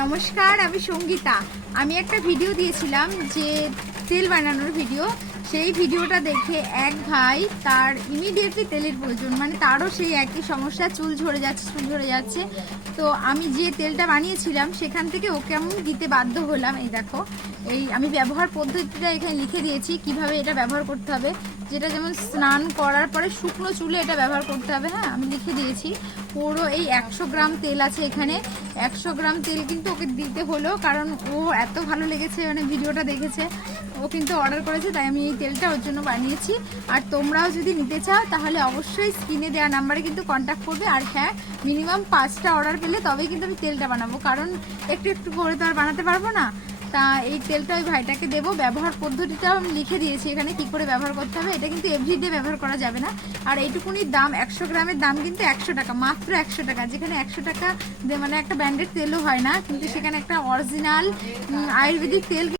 নমস্কার, আমি সঙ্গীতা। আমি একটা ভিডিও দিয়েছিলাম যে তেল বানানোর ভিডিও। সেই ভিডিওটা দেখে এক ভাই, তার ইমিডিয়েটলি তেলের প্রয়োজন, মানে তারও সেই একই সমস্যা, চুল ঝরে যাচ্ছে। তো আমি যে তেলটা বানিয়েছিলাম সেখান থেকে ওকে আমি দিতে বাধ্য হলাম। এই দেখো, এই আমি ব্যবহার পদ্ধতিটা এখানে লিখে দিয়েছি, কিভাবে এটা ব্যবহার করতে হবে। যেটা যেমন স্নান করার পরে শুকনো চুলে এটা ব্যবহার করতে হবে। হ্যাঁ, আমি লিখে দিয়েছি। পুরো এই 100 গ্রাম তেল আছে এখানে। 100 গ্রাম তেল কিন্তু ওকে দিতে হলো, কারণ ও এত ভালো লেগেছে, মানে ভিডিওটা দেখেছে, ও কিন্তু অর্ডার করেছে, তাই আমি এই তেলটা ওর জন্য বানিয়েছি। আর তোমরাও যদি নিতে চাও তাহলে অবশ্যই স্ক্রিনে দেওয়া নাম্বারে কিন্তু কন্ট্যাক্ট করবে। আর হ্যাঁ, মিনিমাম 5টা অর্ডার পেলে তবেই কিন্তু আমি তেলটা বানাবো, কারণ একটু একটু করে তো আর বানাতে পারবো না। তা এই তেলটা ওই ভাইটাকে দেবো। ব্যবহার পদ্ধতিটাও আমি লিখে দিয়েছি এখানে, কি করে ব্যবহার করতে হবে। এটা কিন্তু এভরিডে ব্যবহার করা যাবে না। আর এইটুকুনির দাম, 100 গ্রামের দাম কিন্তু 100 টাকা, মাত্র 100 টাকা। যেখানে 100 টাকা মানে একটা ব্র্যান্ডেড তেলও হয় না, কিন্তু সেখানে একটা অরিজিনাল আয়ুর্বেদিক তেল